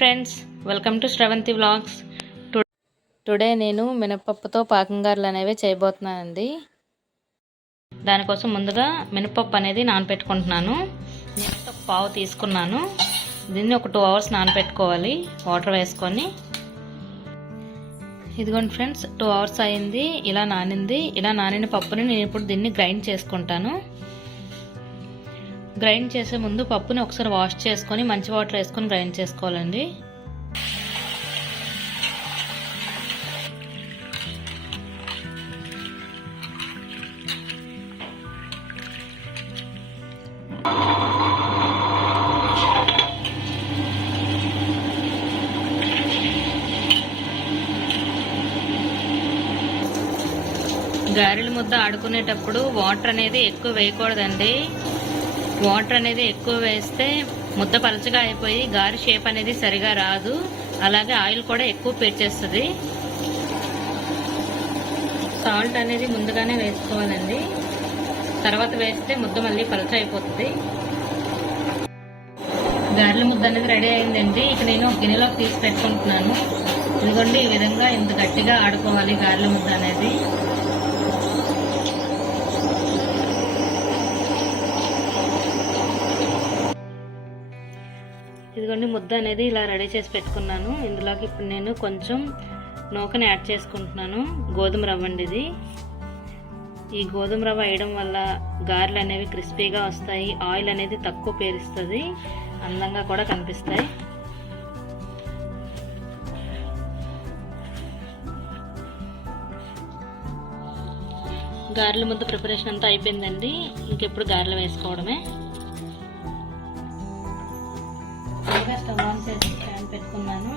Friends, welcome to Sravanthi vlogs. Today నేను మినపప్పుతో పాకం గారెలు అనేవి చేయబోతున్నానండి. దానికోసం ముందుగా మినపప్పు అనేది నానబెట్టుకుంటున్నాను. నేను ఒక పావు తీసుకున్నాను. దీన్ని ఒక 2 hours నానబెట్టుకోవాలి వాటర్ వేసుకొని. ఇదిగోండి ఫ్రెండ్స్, 2 hours అయింది. ఇలా నానింది. ఇలా నానిన పప్పుని నేను ఇప్పుడు దీన్ని గ్రైండ్ చేసుకుంటాను. గ్రైండ్ చేసే ముందు పప్పుని ఒకసారి వాష్ చేసుకొని మంచి వాటర్ వేసుకొని గ్రైండ్ చేసుకోవాలండి. గారెల ముద్ద ఆడుకునేటప్పుడు వాటర్ అనేది ఎక్కువ వేయకూడదండి. వాటర్ అనేది ఎక్కువ వేస్తే ముద్ద పలచగా అయిపోయి గారె షేప్ అనేది సరిగా రాదు. అలాగే ఆయిల్ కూడా ఎక్కువ పీల్చేస్తుంది. సాల్ట్ అనేది ముందుగానే వేసుకోవాలండి. తర్వాత వేస్తే ముద్ద మళ్ళీ పలచ అయిపోతుంది. గారెల ముద్ద అనేది రెడీ అయిందండి. ఇక నేను ఒక గిన్నెలోకి తీసి పెట్టుకుంటున్నాను. ఇదిగోండి, ఈ విధంగా ఇంత గట్టిగా ఆడుకోవాలి గారెల ముద్ద అనేది. ఇదిగోండి, ముద్ద అనేది ఇలా రెడీ చేసి పెట్టుకున్నాను. ఇందులోకి ఇప్పుడు నేను కొంచెం నూకని యాడ్ చేసుకుంటున్నాను. గోధుమ రవ్వ అండి ఇది. ఈ గోధుమ రవ్వ వేయడం వల్ల గారెలు అనేవి క్రిస్పీగా వస్తాయి. ఆయిల్ అనేది తక్కువ పేరుస్తుంది, అందంగా కూడా కనిపిస్తాయి. గారెల ముద్ద ప్రిపరేషన్ అంతా అయిపోయిందండి. ఇంకెప్పుడు గారెలు వేసుకోవడమే. స్టవ్ ఆన్ చేసి ప్యాన్ పెట్టుకున్నాను.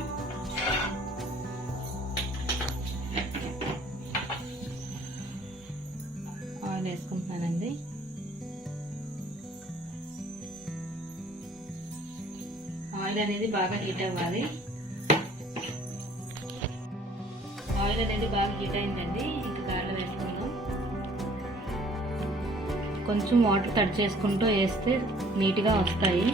ఆయిల్ వేసుకుంటున్నానండి. ఆయిల్ అనేది బాగా హీట్ అవ్వాలి. ఆయిల్ అనేది బాగా హీట్ అయిందండి. ఇంకా గారెలు వేసుకుందాం. కొంచెం వాటర్ తడి చేసుకుంటూ వేస్తే నీట్గా వస్తాయి.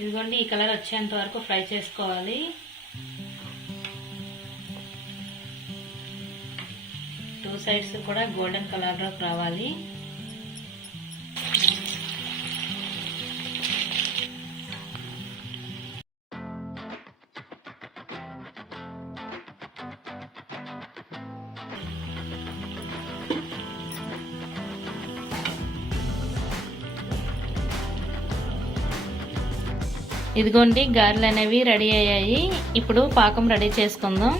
ఇదిగోండి, ఈ కలర్ వచ్చేంత వరకు ఫ్రై చేసుకోవాలి. టూ సైడ్స్ కూడా గోల్డెన్ కలర్లోకి రావాలి. ఇదిగోండి, గారెలు అనేవి రెడీ అయ్యాయి. ఇప్పుడు పాకం రెడీ చేసుకుందాం.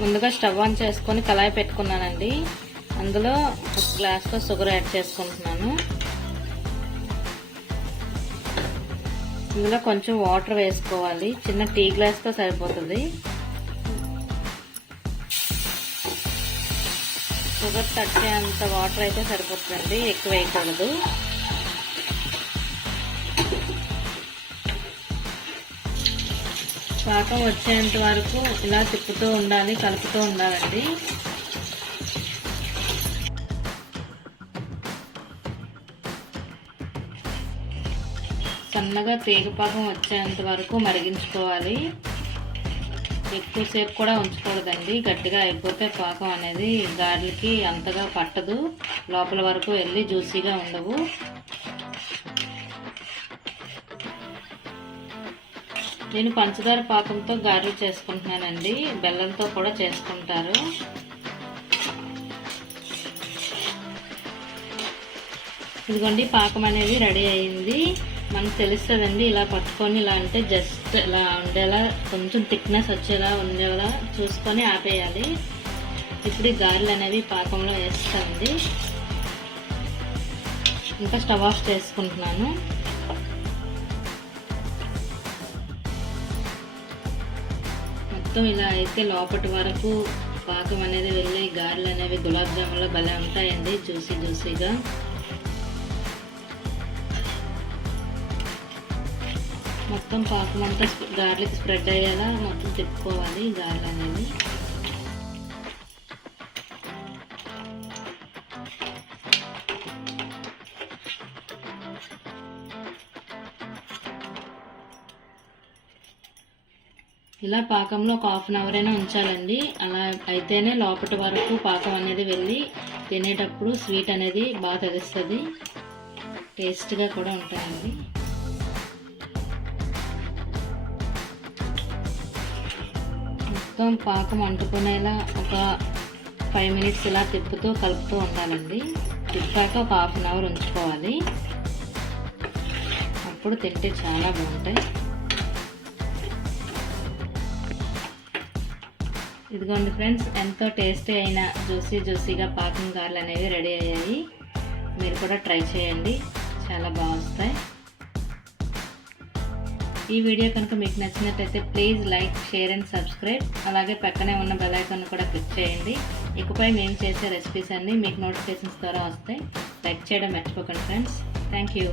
ముందుగా స్టవ్ ఆన్ చేసుకొని కళాయి పెట్టుకున్నానండి. అందులో ఒక గ్లాస్లో షుగర్ యాడ్ చేసుకుంటున్నాను. ఇందులో కొంచెం వాటర్ వేసుకోవాలి. చిన్న టీ గ్లాస్తో సరిపోతుంది. షుగర్ తట్టేంత వాటర్ అయితే సరిపోతుందండి, ఎక్కువ వేయకూడదు. పాకం వచ్చేంత వరకు ఇలా తిప్పుతూ ఉండాలి, కలుపుతూ ఉండాలండి. సన్నగా తీగపాకం వచ్చేంత వరకు మరిగించుకోవాలి. ఎక్కువసేపు కూడా ఉంచకూడదండి. గట్టిగా అయిపోతే పాకం అనేది గారెలకి అంతగా పట్టదు, లోపల వరకు వెళ్ళి జ్యూసీగా ఉండవు. నేను పంచదార పాకంతో గారెలు చేసుకుంటున్నానండి. బెల్లంతో కూడా చేసుకుంటారు. ఇదిగోండి, పాకం అనేది రెడీ అయింది. మనకు తెలుస్తుందండి. ఇలా పట్టుకొని ఇలా అంటే జస్ట్ ఇలా ఉండేలా కొంచెం థిక్నెస్ వచ్చేలా ఉండేలా చూసుకొని ఆపేయాలి. ఇప్పుడు ఈ గారెలు అనేవి పాకంలో వేస్తామండి. ఇంకా స్టవ్ ఆఫ్ చేసుకుంటున్నాను. మొత్తం ఇలా అయితే లోపటి వరకు పాకం అనేది వెళ్ళి గారెలు అనేవి గులాబ్ జామున్లో భలే ఉంటాయండి, జ్యూసీగా. మొత్తం పాకం అంతా గారెలకి స్ప్రెడ్ అయ్యేలా మొత్తం తిప్పుకోవాలి గారెలు అనేవి. ఇలా పాకంలో ఒక హాఫ్ అన్ అవర్ అయినా ఉంచాలండి. అలా అయితేనే లోపటి వరకు పాకం అనేది వెళ్ళి తినేటప్పుడు స్వీట్ అనేది బాగా తెలుస్తుంది, టేస్ట్గా కూడా ఉంటాయండి. మొత్తం పాకం అంటుకునేలా ఒక 5 మినిట్స్ ఇలా కలుపుతూ ఉండాలండి. తిప్పాక ఒక హాఫ్ అన్ అవర్ ఉంచుకోవాలి. అప్పుడు తింటే చాలా బాగుంటాయి. ఇదిగోండి ఫ్రెండ్స్, ఎంతో టేస్టీ అయిన జ్యూసీగా పాకం గారెలు అనేవి రెడీ అయ్యాయి. మీరు కూడా ట్రై చేయండి, చాలా బాగా వస్తాయి. ఈ వీడియో కనుక మీకు నచ్చినట్లయితే please like, share and subscribe. అలాగే పక్కనే ఉన్న బెల్ ఐకాన్ కూడా క్లిక్ చేయండి. ఇకపై మేము చేసే రెసిపీస్ అన్నీ మీకు నోటిఫికేషన్స్ ద్వారా వస్తాయి. లైక్ చేయడం మర్చిపోకండి ఫ్రెండ్స్. Thank you.